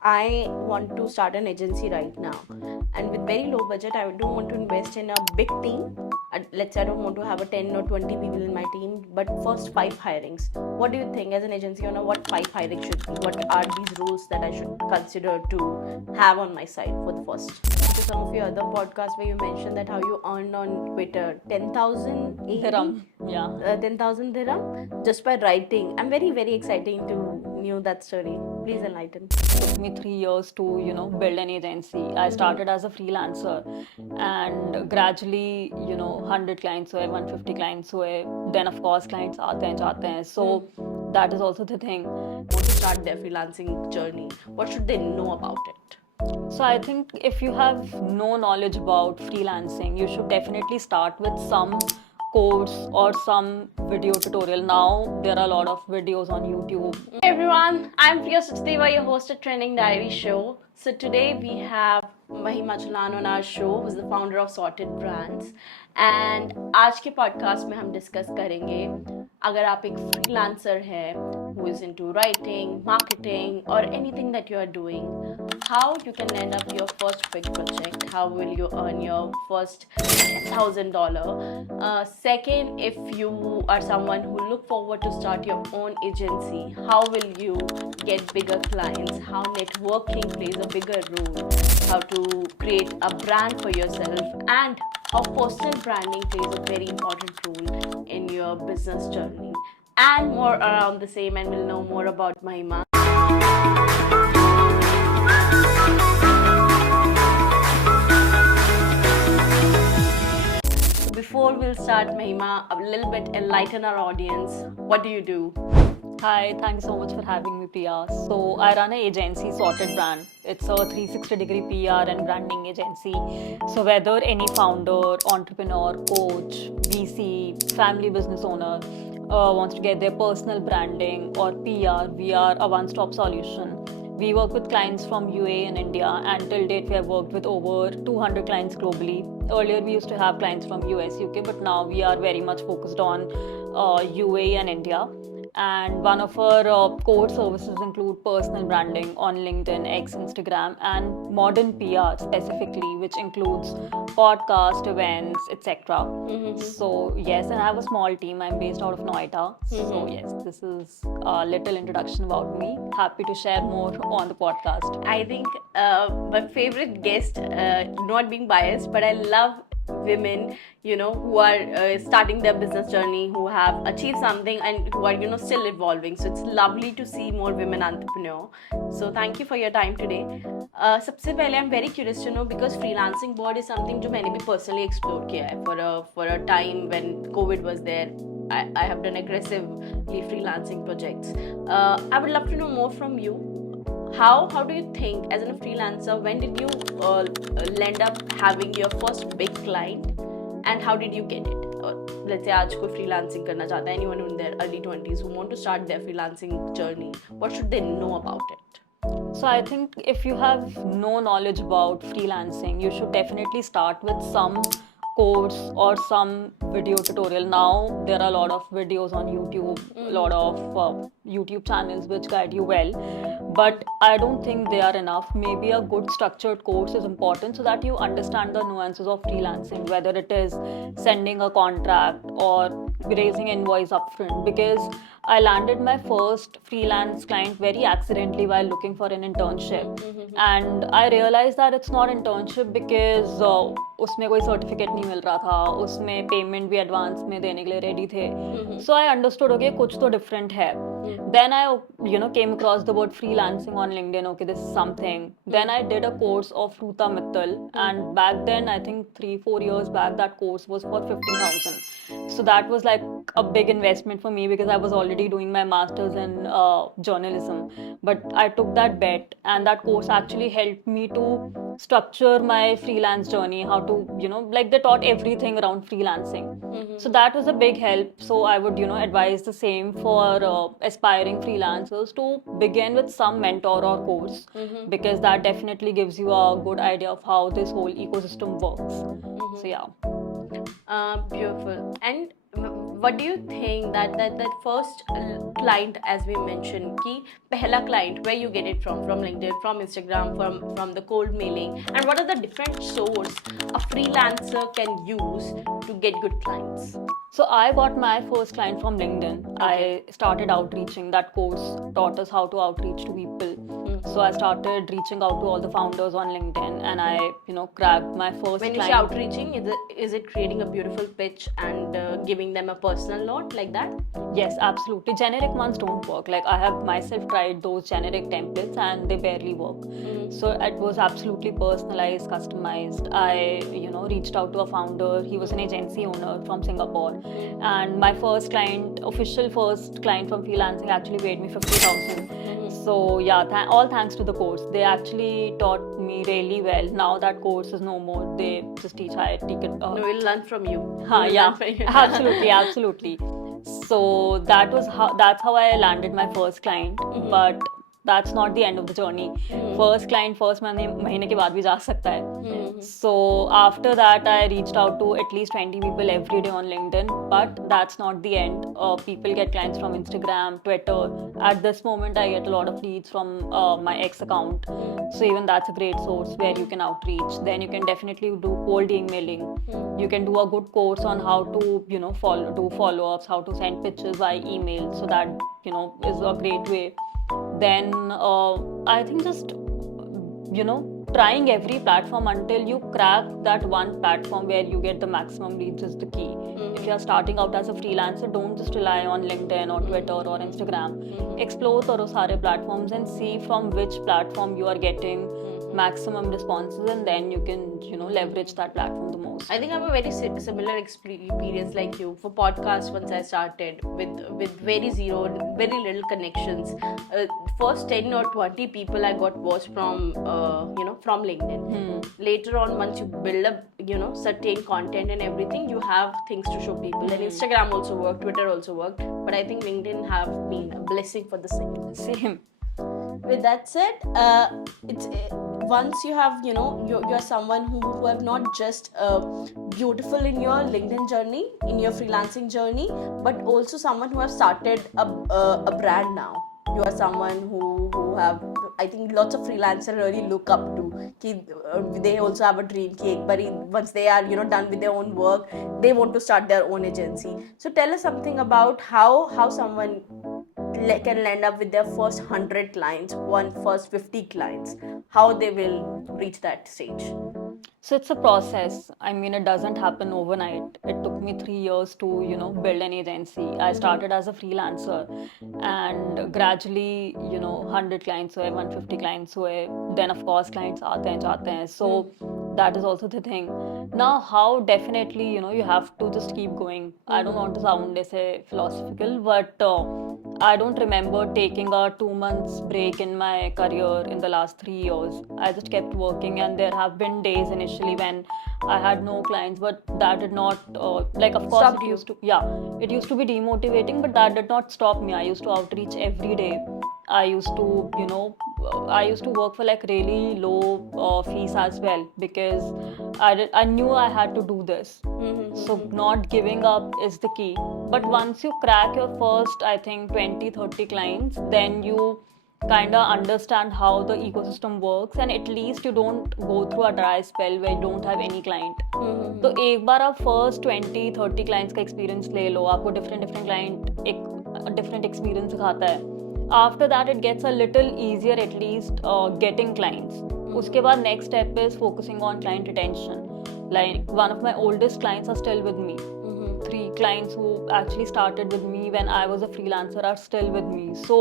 I want to start an agency right now, and with very low budget, I don't want to invest in a big team. Let's say I don't want to have a 10 or 20 people in my team, but first five hirings. What do you think as an agency owner? What five hirings should be? What are these rules that I should consider to have on my side for the first? To some of your other podcasts where you mentioned that how you earned on Twitter 10,000 Dirham, yeah. 10,000 dirham just by writing. I'm very exciting to know that story. Please enlighten. Took me 3 years to build an agency. I started as a freelancer, and gradually 100 clients हुए, 150 clients हुए. Then of course clients आते हैं जाते हैं. So that is also the thing. Want to start their freelancing journey, what should they know about it? So I think if you have no knowledge about freelancing, you should definitely start with some course or some video tutorial. Now there are a lot of videos on YouTube. Hey everyone, I'm Priya Sachdeva, your host at Trending Diary Show. So today we have Mahima Jalan on our show, who's the founder of Sorted Brands. And आज के podcast में हम discuss करेंगे अगर आप एक freelancer है who is into writing, marketing or anything that you are doing, how you can land up your first big project, how will you earn your first $1,000. Second, if you are someone who look forward to start your own agency, how will you get bigger clients, how networking plays a bigger role, how to create a brand for yourself, and how personal branding plays a very important role in your business journey, and more around the same. And we'll know more about Mahima. Before we'll start, Mahima, a little bit enlighten our audience. What do you do? Hi, thank you so much for having me, Priya. So I run an agency, Sorted Brand. It's a 360-degree PR and branding agency. So whether any founder, entrepreneur, coach, VC, family business owner wants to get their personal branding or PR, we are a one-stop solution. We work with clients from UAE and India, and till date we have worked with over 200 clients globally. Earlier we used to have clients from US, UK, but now we are very much focused on UAE and India. And one of our core services include personal branding on LinkedIn, X, Instagram, and modern PR specifically, which includes podcast, events, etc. So yes, and I have a small team. I'm based out of Noida. So yes, this is a little introduction about me. Happy to share more on the podcast. I think my favorite guest, not being biased, but I love women, who are starting their business journey, who have achieved something and who are, still evolving. So it's lovely to see more women entrepreneur. So thank you for your time today. सबसे पहले I'm very curious to know, because freelancing board is something जो मैंने भी personally explore किया है for a time when COVID was there. I have done aggressively freelancing projects. I would love to know more from you. How do you think, as a freelancer, when did you land up having your first big client, and how did you get it? Let's say आज कोई freelancing करना चाहता है, anyone in their early 20s who want to start their freelancing journey, what should they know about it? So I think if you have no knowledge about freelancing, you should definitely start with some course or some video tutorial. Now there are a lot of videos on YouTube, a lot of YouTube channels which guide you well, but I don't think they are enough. Maybe a good structured course is important so that you understand the nuances of freelancing, whether it is sending a contract or raising invoice upfront, because I landed my first freelance client very accidentally while looking for an internship. And I realized that it's not internship because उसमें कोई certificate नहीं मिल रहा था, उसमें payment भी advance में देने के लिए रेडी थे. So I understood, okay, कुछ तो different है. Then I came across the word freelancing on LinkedIn. Okay, this is something. Then I did a course of Ruta Mittal, and back then, I think 3-4 years back, that course was for 50,000. So that was like a big investment for me because I was already doing my master's in journalism. But I took that bet, and that course actually helped me to structure my freelance journey, how to, like they taught everything around freelancing. So that was a big help. So I would, advise the same for aspiring freelancers to begin with some mentor or course, because that definitely gives you a good idea of how this whole ecosystem works. So yeah. Beautiful. And what do you think that first client, as we mentioned, ki pehla client, where you get it from LinkedIn, from Instagram, from the cold mailing, and what are the different source a freelancer can use to get good clients? So I got my first client from LinkedIn. I started outreaching. That course taught us how to outreach to people. So I started reaching out to all the founders on LinkedIn, and I, grabbed my first When you say client. outreaching, is it creating a beautiful pitch and giving them a personal note like that? Yes, absolutely. Generic ones don't work. Like I have myself tried those generic templates and they barely work. So it was absolutely personalized, customized. I, reached out to a founder. He was an agency owner from Singapore, and my first client, official first client from freelancing, actually paid me 50,000. So yeah, all thanks to the course. They actually taught me really well. Now that course is no more. They just teach No, we'll learn from you. Yeah, absolutely, absolutely. So that's how I landed my first client. But that's not the end of the journey. First client first महीने के बाद भी जा सकता है. So after that, I reached out to at least 20 people every day on LinkedIn. But that's not the end. People get clients from Instagram, Twitter. At this moment, I get a lot of leads from my ex account. So even that's a great source where you can outreach. Then you can definitely do cold emailing. You can do a good course on how to, do follow-ups, how to send pitches by email. So that, is a great way. Then I think just, trying every platform until you crack that one platform where you get the maximum leads is the key. If you are starting out as a freelancer, don't just rely on LinkedIn or Twitter or Instagram. Explore karo sare platforms and see from which platform you are getting maximum responses, and then you can, leverage that platform the most. I think I have a very similar experience like you. For podcasts, once I started with very little connections, first 10 or 20 people I got was from from LinkedIn. Later on, once you build up certain content and everything, you have things to show people. And Instagram also worked, Twitter also worked, but I think LinkedIn have been a blessing for the same. Same. With that said, it's once you have you're someone who have not just beautiful in your LinkedIn journey, in your freelancing journey, but also someone who have started a brand now. You are someone who have, I think lots of freelancers really look up to. They also have a dream. But once they are done with their own work, they want to start their own agency. So tell us something about how someone can land up with their first 100 clients, first 50 clients, how they will reach that stage. So it's a process. I mean, it doesn't happen overnight. It took me 3 years to, build an agency. I started as a freelancer, and gradually, 100 clients हुए, 150 clients हुए. Then of course clients आते हैं जाते हैं. So that is also the thing. Now, how definitely, you have to just keep going. I don't want to sound philosophical, but I don't remember taking a 2 months break in my career in the last 3 years. I just kept working, and there have been days initially when I had no clients, but that did not, of course, Stop you. It used to be demotivating, but that did not stop me. I used to outreach every day. I used to, I used to work for like really low fees as well, because I knew I had to do this. So not giving up is the key. But once you crack your first, I think 20-30 clients, then you kind of understand how the ecosystem works, and at least you don't go through a dry spell where you don't have any client. तो एक बार आप first 20-30 clients का experience ले लो, आपको different client एक different experience सिखाता है. After that, it gets a little easier, at least getting clients. उसके बाद next step is focusing on client retention. Like one of my oldest clients are still with me. 3 clients who actually started with me when I was a freelancer are still with me. So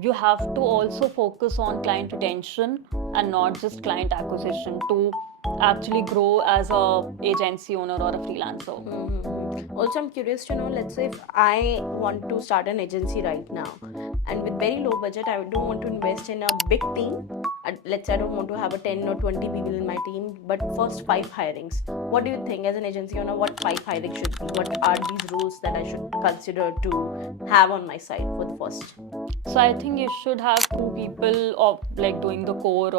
you have to also focus on client retention and not just client acquisition to actually grow as a agency owner or a freelancer. Also, I'm curious to know, let's say if I want to start an agency right now, and with very low budget, I don't want to invest in a big team. Let's say I don't want to have a 10 or 20 people in my team, but first 5 hirings. What do you think as an agency owner, what 5 hirings should be? What are these rules that I should consider to have on my side for the first? So I think you should have 2 people of like doing the core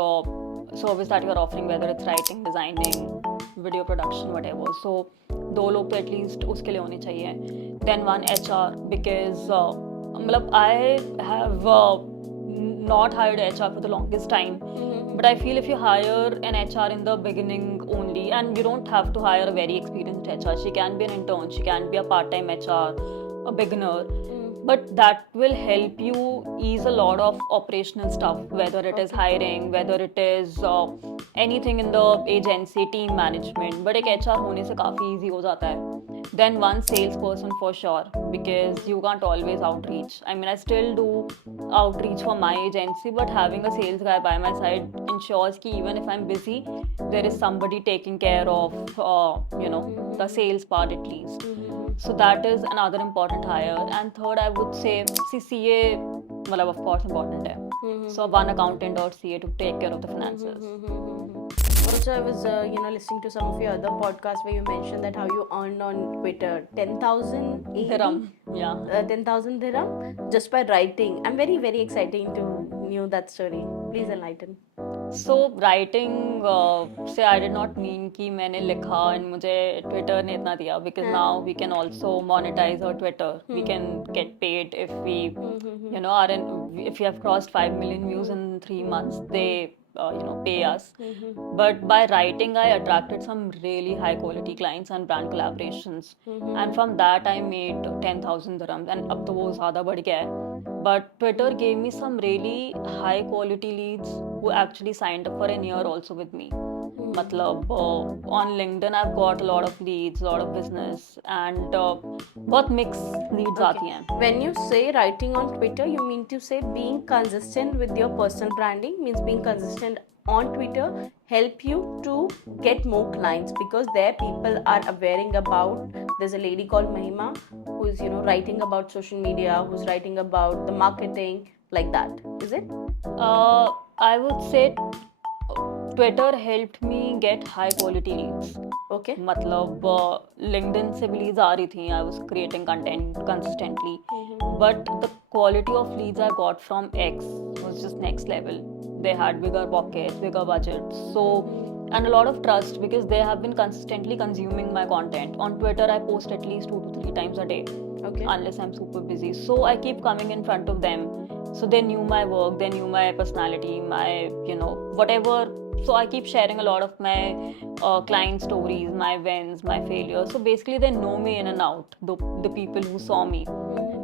service that you're offering, whether it's writing, designing, video production, whatever. So 2 लोग तो at least उसके लिए होने चाहिए. Then one HR, because मतलब I have not hired HR for the longest time, but I feel if you hire an HR in the beginning only, and you don't have to hire a very experienced HR, she can be an intern, she can be a part-time HR, a beginner, but that will help you ease a lot of operational stuff, whether it is hiring, whether it is anything in the agency, team management. But एक HR होने से काफ़ी easy हो जाता है. Then one salesperson for sure, because you can't always outreach. I mean, I still do outreach for my agency, but having a sales guy by my side ensures that even if I'm busy, there is somebody taking care of, the sales part at least. So that is another important hire. And third, I would say, CA, well, of course, important hai. So one accountant or CA to take care of the finances. Also, I was listening to some of your other podcasts where you mentioned that how you earned on Twitter 10,000 Dirham, yeah. 10,000 dirham just by writing. I'm very, very excited to know that story. Please enlighten. So writing से I did not mean कि मैंने लिखा and मुझे Twitter ने इतना दिया, because now we can also monetize our Twitter. We can get paid if we if we have crossed 5 million views in 3 months, they pay us. But by writing I attracted some really high quality clients and brand collaborations, and from that I made 10,000 dirhams, and अब तो वो ज़्यादा बढ़ गया है. But Twitter gave me some really high quality leads who actually signed up for a year also with me. मतलब on LinkedIn I've got a lot of leads, a lot of business, and बहुत mixed leads आती हैं. When you say writing on Twitter, you mean to say being consistent with your personal branding, means being consistent on Twitter help you to get more clients, because there people are awareing about. There's a lady called Mahima who is writing about social media, who's writing about the marketing, like that. Is it? I would say Twitter helped me get high quality leads. Okay. मतलब LinkedIn से भी leads आ रही थी. I was creating content consistently, but the quality of leads I got from X was just next level. They had bigger pockets, bigger budgets, and a lot of trust, because they have been consistently consuming my content. On Twitter I post at least 2 to 3 times a day, unless I'm super busy. So I keep coming in front of them. So they knew my work, they knew my personality, my whatever. So I keep sharing a lot of my client stories, my wins, my failures. So basically they know me in and out, the people who saw me,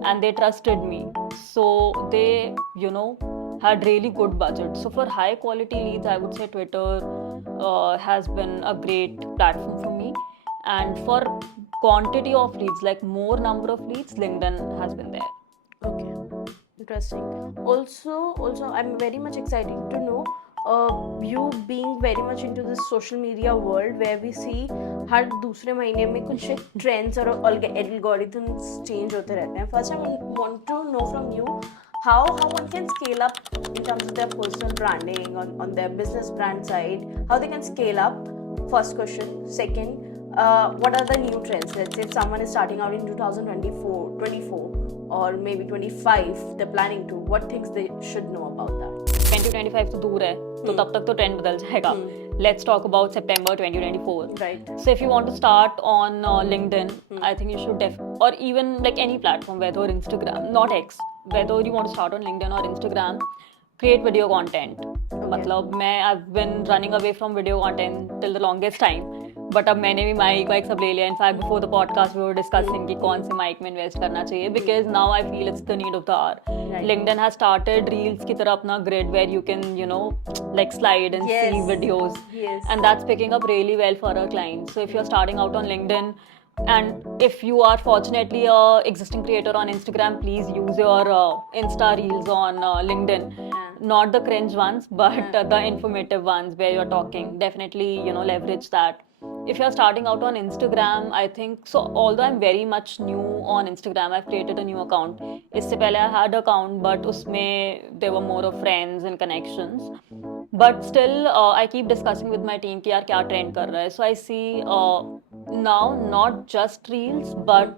and they trusted me. So they had really good budget. So for high quality leads, I would say Twitter has been a great platform for me. And for quantity of leads, like more number of leads, LinkedIn has been there. Okay, interesting. Also, I'm very much excited to know you being very much into this social media world, where we see हर दूसरे महीने में कुछ trends और algorithms change होते रहते हैं. First, I want to know from you how one can scale up in terms of their personal branding on their business brand side, how they can scale up. First question. Second, what are the new trends? Let's say if someone is starting out in 2024 or maybe 25, they're planning to, what things they should know about that? 2025 तो दूर है, तो तब तक तो trend बदल जाएगा. Let's talk about September 2024. Right. So if you want to start on LinkedIn, I think you should or even like any platform, whether Instagram, not X, whether you want to start on LinkedIn or Instagram, create video content. मतलब I've been running away from video content till the longest time. But अब मैंने भी mic वाइक सब ले लिया. In fact before the podcast we were discussing कि कौन से माइक में इन्वेस्ट करना चाहिए, because now I feel it's the need of the hour. LinkedIn has started reels की तरह अपना grid where you can like slide and see videos, and that's picking up really well for our clients. So if you're starting out on LinkedIn, and if you are fortunately a existing creator on Instagram, please use your Insta Reels on LinkedIn. Not the cringe ones, but the informative ones where you're talking. Definitely, leverage that. If you're starting out on Instagram, I think, so although I'm very much new on Instagram, I've created a new account. इससे पहले I had an account, but उसमें there were more of friends and connections. But still, I keep discussing with my team कि यार क्या trend कर रहा है. So I see now not just reels, but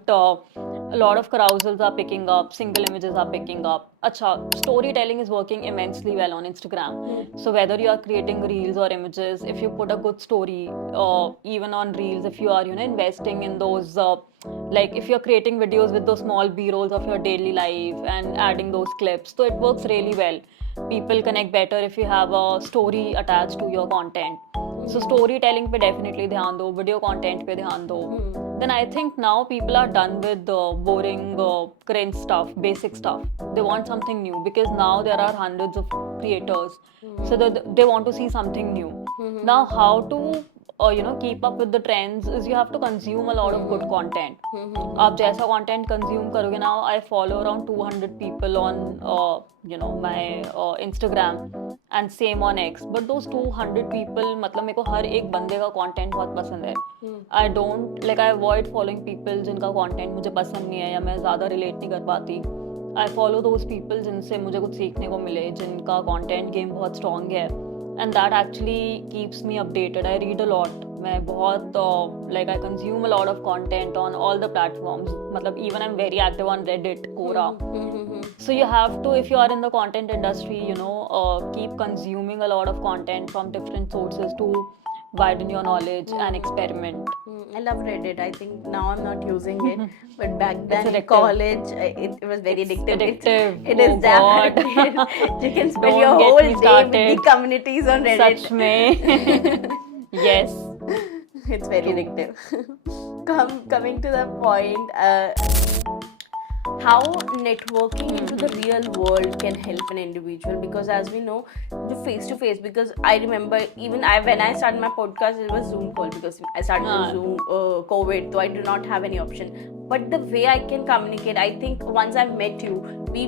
a lot of carousels are picking up, single images are picking up. Acha, storytelling is working immensely well on Instagram. So whether you are creating reels or images, if you put a good story, even on reels, if you are investing in those, like if you're creating videos with those small b-rolls of your daily life and adding those clips, so it works really well. People connect better if you have a story attached to your content. So storytelling पे definitely ध्यान दो, video content पे ध्यान दो. Then I think now people are done with the boring, cringe stuff, basic stuff. They want something new because now there are hundreds of creators, so they want to see something new. Now, how to keep up with the trends is you have to consume a lot of good content. आप जैसा content consume करोगे now, I follow around 200 people on my Instagram and same on X. But those 200 people, मतलब मेरे को हर एक बंदे का content बहुत पसंद है. I avoid following people जिनका content मुझे पसंद नहीं है या मैं ज़्यादा relate नहीं कर पाती. I follow those people जिनसे मुझे कुछ सीखने को मिले, जिनका content game बहुत strong है. And that actually keeps me updated. I read a lot. मैं बहुत I consume a lot of content on all the platforms. मतलब even I'm very active on Reddit, Quora. So you have to, if you are in the content industry, keep consuming a lot of content from different sources to widen your knowledge and experiment. I love Reddit. I think now I'm not using it, but back then in addictive. college, it was very addictive. addictive. It is Oh damn God. addictive. You can spend Don't your get whole me day with started. the communities on Reddit. Such में. Yes. It's very True. addictive. Coming to the point, how networking into the real world can help an individual, because as we know, the face to face, because I remember even when I started my podcast, it was Zoom call because I started on Zoom COVID, so I do not have any option. But the way I can communicate, I think once I've met you, we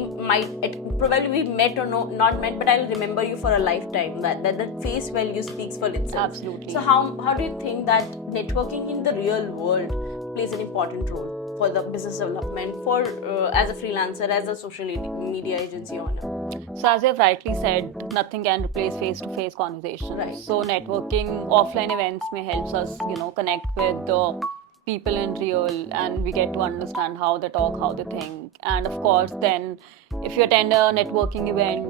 met or not met, but I'll remember you for a lifetime. That face value speaks for itself. Absolutely. So how do you think that networking in the real world plays an important role for the business development, for as a freelancer, as a social media agency owner? So as you have rightly said, nothing can replace face-to-face conversations. Right. So networking, offline events may helps us, connect with the people in real, and we get to understand how they talk, how they think. And of course, then if you attend a networking event,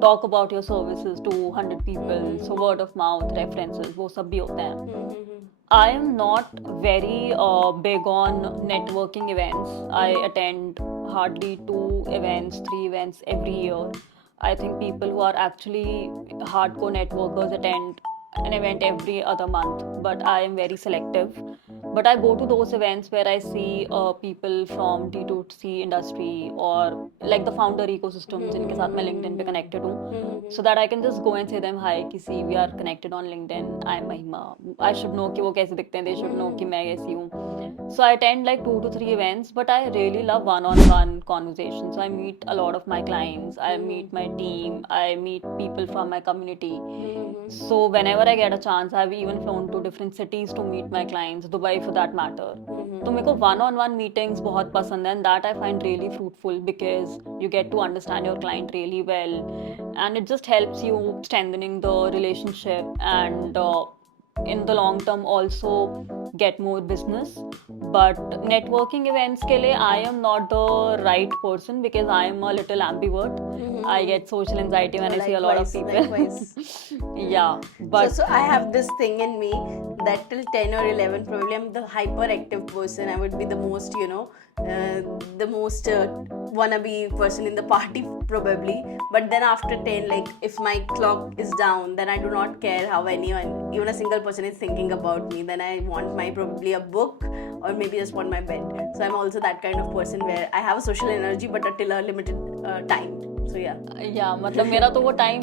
talk about your services to 100 people. So word of mouth, references, वो सब भी होते हैं. I am not very big on networking events. I attend hardly 2 events, 3 events every year. I think people who are actually hardcore networkers attend an event every other month, but I am very selective. But I go to those events where I see people from D2C industry or like the founder ecosystem जिनके साथ मैं LinkedIn पे connected हूँ, so that I can just go and say them hi कि see we are connected on LinkedIn. I'm Mahima. I should know कि वो कैसे दिखते हैं. They should know कि मैं कैसी हूँ. So I attend like 2 to 3 events, but I really love one-on-one conversations. So I meet a lot of my clients. I meet my team. I meet people from my community. So whenever I get a chance, I've even flown to different cities to meet my clients, Dubai for that matter. तो मेरे को one-on-one meetings बहुत पसंद है, and that I find really fruitful because you get to understand your client really well, and it just helps you strengthening the relationship and in the long term also get more business. But networking events के लिए I am not the right person because I am a little ambivert. I get social anxiety when I see a lot of people. Likewise. Yeah, but so I have this thing in me that till 10 or 11 probably I'm the hyperactive person. I would be the most wannabe person in the party probably, but then after 10, like if my clock is down, then I do not care how anyone, even a single person is thinking about me. Then I want probably a book or maybe just want my bed. So I'm also that kind of person where I have a social energy but till a limited time. So yeah, मतलब मेरा तो वो time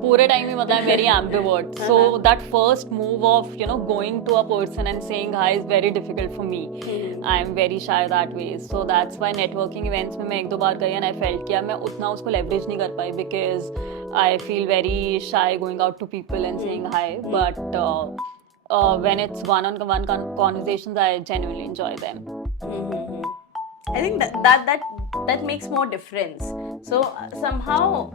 पूरे time ही मतलब very ambivert. So that first move of going to a person and saying hi is very difficult for me. I am very shy that way. So that's why networking events में मैं 1-2 बार गई and I felt कि मैं उतना उसको leverage नहीं कर पाई because I feel very shy going out to people and saying hi. But when it's one-on-one conversations, I genuinely enjoy them. I think that makes more difference. So somehow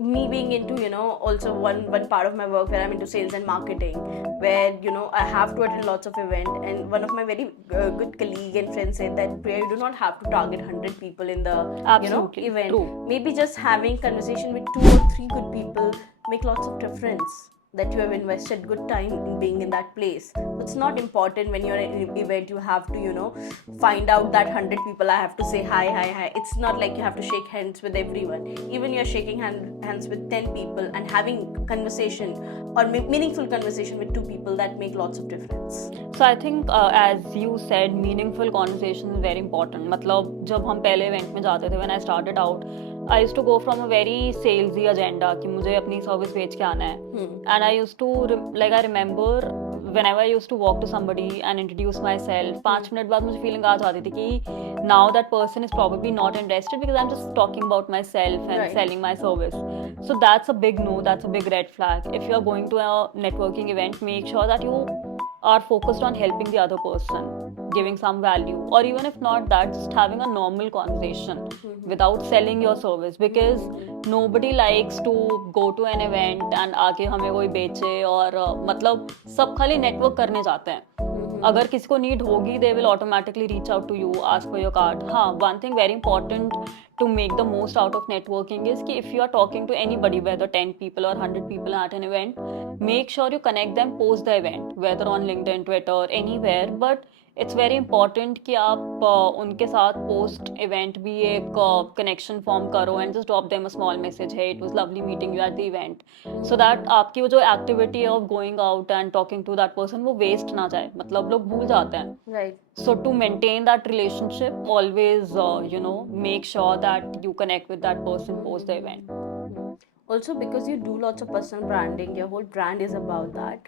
me being into, also one part of my work where I'm into sales and marketing, where I have to attend lots of event, and one of my very good colleague and friend said that, Priya, you do not have to target 100 people in the Absolutely event. true. Maybe just having conversation with 2 or 3 good people make lots of difference, that you have invested good time in being in that place. So it's not important when you're in an event you have to find out that 100 people I have to say hi hi hi. It's not like you have to shake hands with everyone. Even you're shaking hands with 10 people and having conversation or meaningful conversation with 2 people, that make lots of difference. So I think as you said, meaningful conversation is very important. मतलब जब हम पहले event में जाते थे, when I started out, I used to go from a very salesy agenda कि मुझे अपनी सर्विस बेच के आना है. And I used to like I remember whenever I used to walk to somebody and introduce myself, 5 minute बाद मुझे feeling आ जाती थी कि now that person is probably not interested because I'm just talking about myself and Right. selling my service. So that's a big no, that's a big red flag. If you're going to a networking event, make sure that you are focused on helping the other person, giving some value, or even if not that, just having a normal conversation without selling your service, because nobody likes to go to an event and आके हमें कोई बेचे और मतलब सब खाली network करने जाते हैं. अगर किसी को नीड होगी they will automatically reach out to you, ask for your card. हाँ, one thing very important to make the most out of networking is कि if you are talking to anybody, whether 10 people or 100 people at an event, make sure you connect them post the event, whether on LinkedIn, Twitter, anywhere. But it's very important कि आप उनके साथ post event भी एक connection form करो and just drop them a small message, hey, it was lovely meeting you at the event, so that आपकी वो जो activity of going out and talking to that person वो waste ना जाए. मतलब लोग भूल जाते हैं. Right. So to maintain that relationship, always make sure that you connect with that person post the event. Also, because you do lots of personal branding, your whole brand is about that.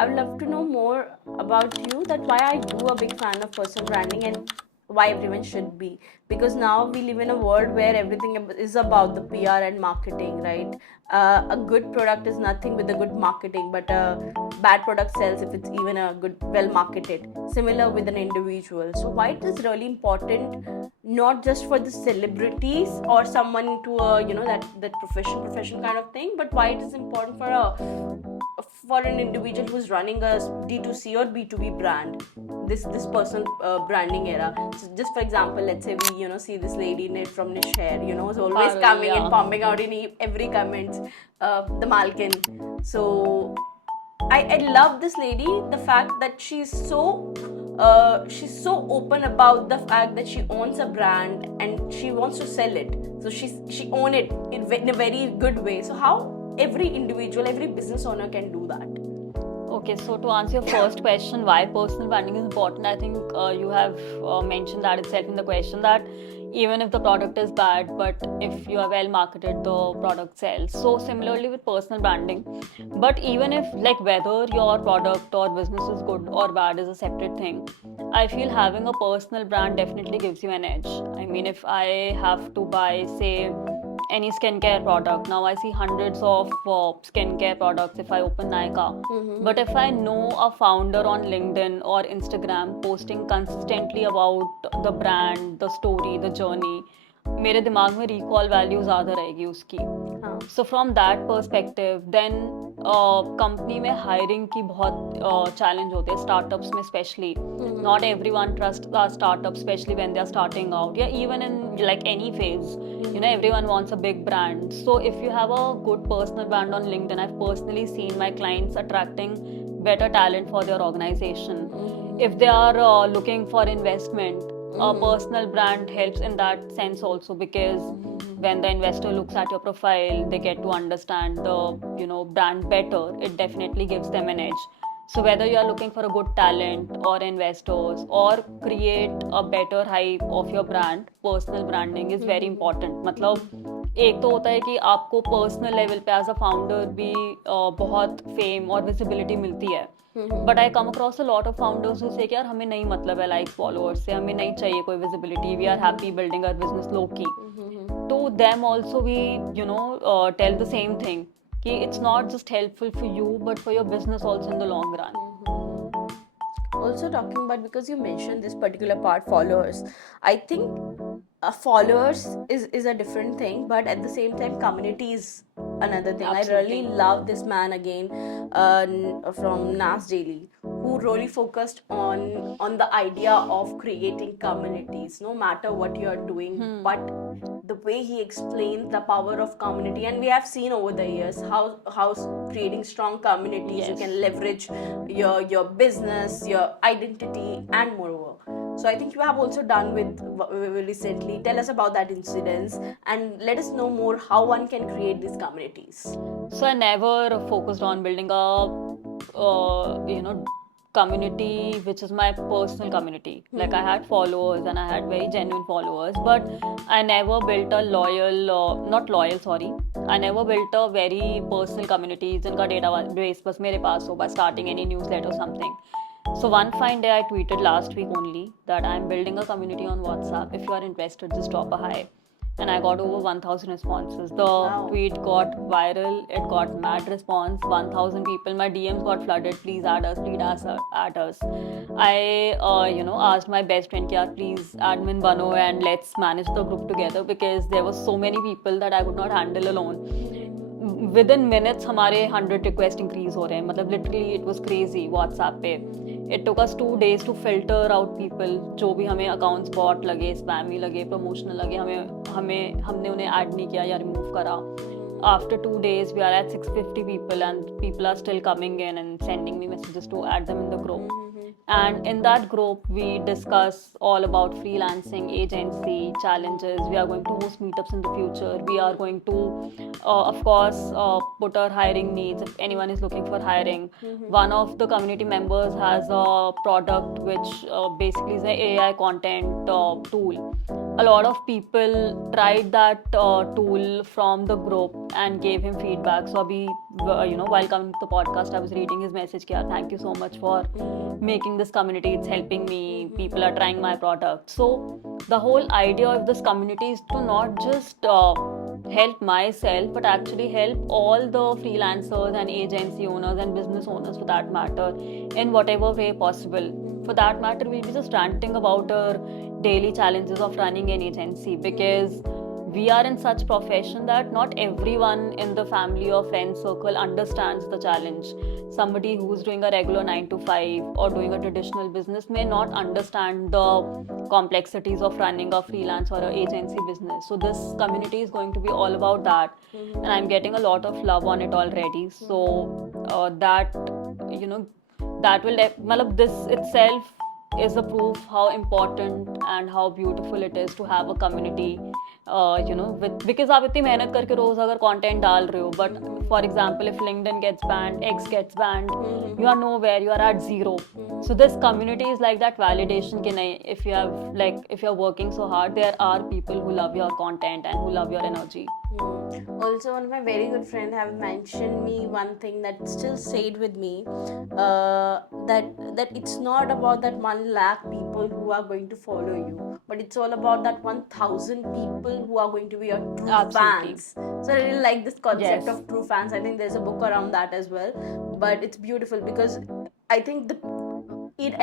I would love to know more about you, that why are you a big fan of personal branding and why everyone should be. Because now we live in a world where everything is about the PR and marketing, right? A good product is nothing with a good marketing, but a bad product sells if it's even a good, well marketed. Similar with an individual. So why it is really important, not just for the celebrities or someone into a that profession kind of thing, but why it is important for an individual who's running a D2C or B2B brand, this personal branding era. So just for example, let's say we see this lady from Niche Hair, is always Parul, coming yeah. and pumping out in every comment, the Malkin. So I love this lady, the fact that she's so open about the fact that she owns a brand and she wants to sell it. So she own it in a very good way. So how every individual, every business owner can do that? Okay, so to answer your first question, why personal branding is important, I think you have mentioned that itself in the question, that even if the product is bad, but if you are well marketed, the product sells. So similarly with personal branding, but even if like whether your product or business is good or bad is a separate thing, I feel having a personal brand definitely gives you an edge. I mean, if I have to buy, say, any skincare product. Now I see hundreds of skincare products if I open Nykaa. But if I know a founder on LinkedIn or Instagram posting consistently about the brand, the story, the journey, मेरे दिमाग में recall value ज़्यादा रहेगी उसकी. So from that perspective, then company में hiring की बहुत challenge होते हैं स्टार्टअप्स में specially. Not everyone trusts our startup, especially when they are starting out. Yeah, even in like any phase, everyone wants a big brand. So if you have a good personal brand on LinkedIn, I've personally seen my clients attracting better talent for their organization. If they are looking for investment, a personal brand helps in that sense also, because when the investor looks at your profile, they get to understand the brand better. It definitely gives them an edge. So whether you are looking for a good talent or investors or create a better hype of your brand, personal branding is very important. मतलब एक तो होता है कि आपको personal level पे as a founder भी बहुत फेम और विजिबिलिटी मिलती है, but I come across a lot of founders who से कि यार हमें नहीं मतलब है लाइक फॉलोअर्स से, हमें नहीं चाहिए कोई visibility, we are happy building our business low key. To them also we tell the same thing कि it's not just helpful for you but for your business also in the long run. Also talking about, because you mentioned this particular part, followers, I think followers is a different thing, but at the same time community is another thing. I Absolutely. really love this man again, from Nas Daily, who really focused on the idea of creating communities, no matter what you are doing. But the way he explains the power of community, and we have seen over the years how creating strong communities, you Yes. can leverage your business, your identity, and moreover. So I think you have also done with recently. Tell us about that incidents and let us know more how one can create these communities. So I never focused on building a, community which is my personal community. Like I had followers and I had very genuine followers, but I never built a loyal, not loyal, sorry. I never built a very personal community जिनका database बस मेरे पास हो by starting any newsletter or something. So one fine day I tweeted last week only that I'm building a community on WhatsApp. If you are interested, just drop a hi. And I got over 1,000 responses. The tweet got viral. It got mad response. 1,000 people. My DMs got flooded. Please add us. Please add us. I, asked my best friend, "Kya, please admin bano and let's manage the group together," because there were so many people that I could not handle alone. Within minutes हमारे 100 request increase हो रहे हैं. मतलब literally it was crazy WhatsApp पे. It took us 2 days to filter out people जो भी हमें accounts bot लगे, spammy लगे, promotional लगे, हमने उन्हें add नहीं किया या remove करा. After 2 days we are at 650 people and people are still coming in and sending me messages to add them in the group. And in that group we discuss all about freelancing, agency challenges. We are going to host meetups in the future. We are going to of course put our hiring needs if anyone is looking for hiring. One of the community members has a product which basically is an AI content tool. A lot of people tried that tool from the group and gave him feedback. So abhi, while coming to the podcast, I was reading his message. Thank you so much for making this community. It's helping me. People are trying my product. So the whole idea of this community is to not just help myself, but actually help all the freelancers and agency owners and business owners for that matter in whatever way possible. For that matter, we'll be just ranting about our daily challenges of running an agency, because we are in such profession that not everyone in the family or friend circle understands the challenge. Somebody who's doing a regular 9 to 5 or doing a traditional business may not understand the complexities of running a freelance or an agency business. So this community is going to be all about that, and I'm getting a lot of love on it already. So that will this itself is a proof how important and how beautiful it is to have a community. Because आप इतनी मेहनत करके रोज अगर content डाल रहे हो, but for example if LinkedIn gets banned, X gets banned, you are nowhere, you are at zero. So this community is like that validation कि नहीं, if you're working so hard, there are people who love your content and who love your energy. Also, one of my very good friends have mentioned me one thing that still stayed with me, that it's not about that 1 lakh people who are going to follow you, but it's all about that 1,000 people who are going to be your true Absolutely. fans. So I really like this concept Yes. of true fans. I think there's a book around that as well, but it's beautiful because I think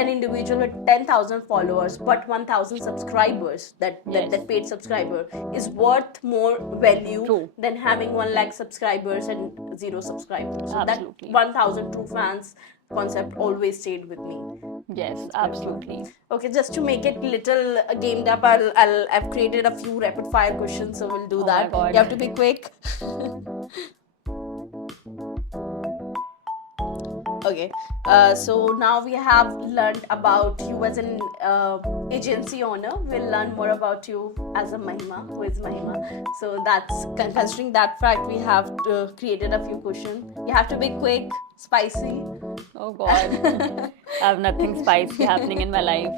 an individual with 10,000 followers but 1,000 subscribers, that paid subscriber, is worth more value True. than having 1 lakh subscribers and 0 subscribers. So Absolutely. that 1,000 true fans concept always stayed with me. Yes, absolutely. Okay, just to make it little gamed up, I've created a few rapid fire questions, so we'll do Oh my that. God. You have to be quick. Okay, so now we have learned about you as an agency owner. We'll learn more about you as a Mahima. Who is Mahima? So that's considering that fact, we have created a few questions. You have to be quick, spicy. Oh God. I have nothing spicy happening in my life.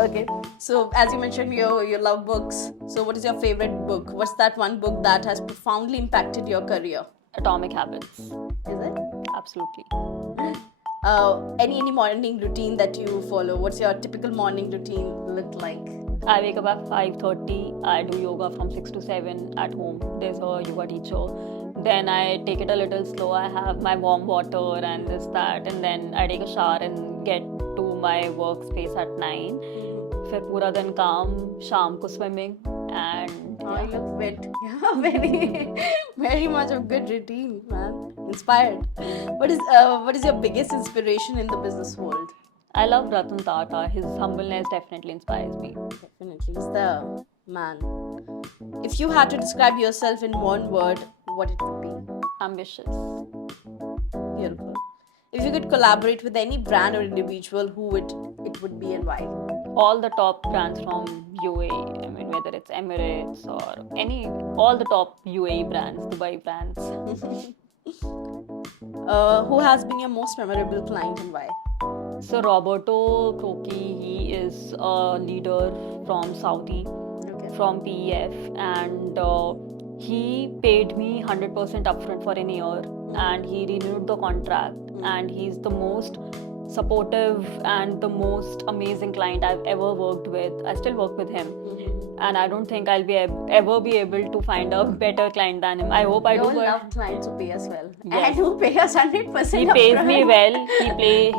Okay, so as you mentioned, you love books. So what is your favorite book? What's that one book that has profoundly impacted your career? Atomic Habits. Is it? Absolutely. Any morning routine that you follow? What's your typical morning routine look like? I wake up at 5:30. I do yoga from 6 to 7 at home. There's a yoga teacher. Then I take it a little slow. I have my warm water and this, that. And then I take a shower and get to my workspace at 9. फिर पूरा दिन काम, शाम को swimming. and Oh, yeah. you look fit. Yeah, very much of good routine, man. Inspired. What is your biggest inspiration in the business world? I love Ratan Tata. His humbleness definitely inspires me. Definitely, he's the man. If you had to describe yourself in one word, what it would be? Ambitious. Beautiful. If you could collaborate with any brand or individual, who would it would be and why? All the top brands from UAE. I mean, whether it's Emirates or all the top UAE brands, Dubai brands. Who has been your most memorable client and why? So Roberto Croci, he is a leader from Saudi, Okay. from PEF, and he paid me 100% upfront for an year, and he renewed the contract, and he's the most supportive and the most amazing client I've ever worked with. I still work with him, and I don't think I'll be ever be able to find a better client than him. I hope I We do, all but love clients who pay us well. Yes. And who pay us 100% he pays me upfront. well.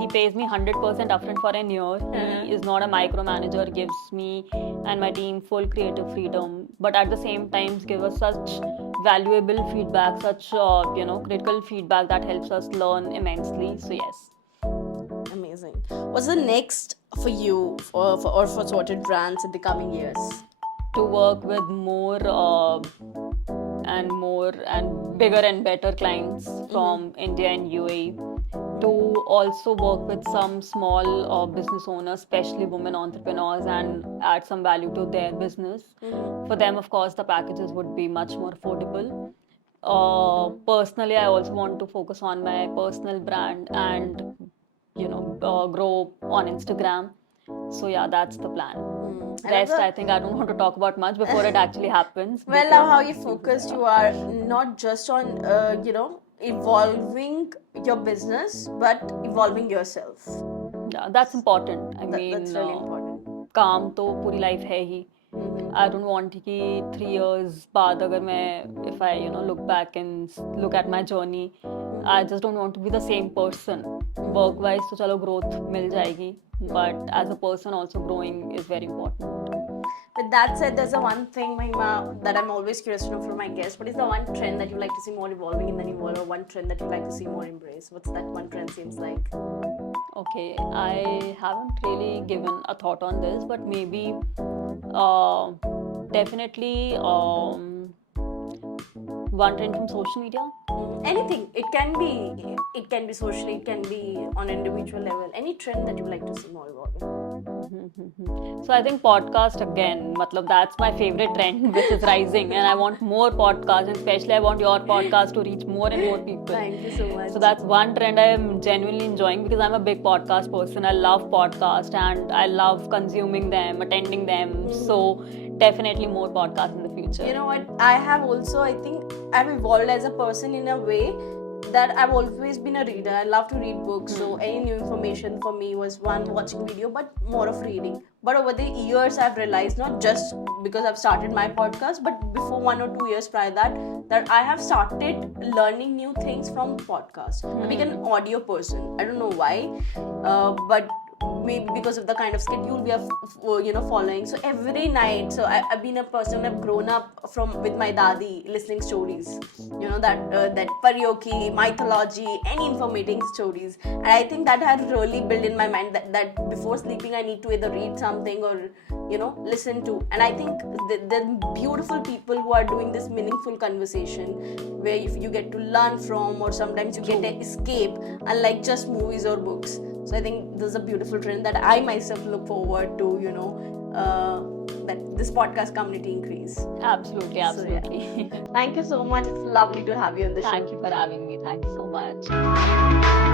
He pays me 100% upfront for an year. He is not a micromanager. Gives me and my team full creative freedom, but at the same time give us such valuable feedback, such critical feedback that helps us learn immensely. So yes. Amazing. What's the next for you for Sorted Brands in the coming years? To work with more and bigger and better clients from India and UAE. To also work with some small business owners, especially women entrepreneurs, and add some value to their business. For them, of course, the packages would be much more affordable. Personally, I also want to focus on my personal brand and grow on Instagram. So yeah, that's the plan. Rest, I think I don't want to talk about much before it actually happens. Well, now how you focused, you are not just on evolving your business, but evolving yourself. Yeah, that's important. I mean, That's really important. काम तो पूरी life है ही. I don't want कि 3 years बाद अगर मैं if I look back and look at my journey, I just don't want to be the same person. Work wise तो चलो growth मिल जाएगी, but as a person also growing is very important. With that said, there's a one thing, Mahima, that I'm always curious to know from my guests. What is the one trend that you like to see more evolving in the new world, or one trend that you like to see more embraced? What's that one trend seems like? Okay, I haven't really given a thought on this, but maybe definitely one trend from social media. Anything. It can be socially, it can be on individual level. Any trend that you like to see more evolving. So I think podcast again, matlab that's my favorite trend which is rising, and I want more podcasts, and especially I want your podcast to reach more and more people. Thank you so much. So that's one trend I am genuinely enjoying because I'm a big podcast person. I love podcasts and I love consuming them, attending them. So definitely more podcasts in the future. You know what? I think I've evolved as a person in a way that I've always been a reader. I love to read books, so any new information for me was one, watching video, but more of reading. But over the years, I've realized, not just because I've started my podcast, but before 1 or 2 years prior that I have started learning new things from podcasts. I'm like an audio person. I don't know why, but maybe because of the kind of schedule we are following. So every night, so I've been a person, I've grown up with my dadi listening stories, that karaoke, mythology, any informating stories. And I think that had really built in my mind that before sleeping I need to either read something or listen to. And I think the beautiful people who are doing this meaningful conversation where if you get to learn from, or sometimes you get to escape, unlike just movies or books. So I think this is a beautiful trend that I myself look forward to, that this podcast community increase. Absolutely. So, yeah. Thank you so much. It's lovely to have you on the show. Thank you for having me. Thank you so much.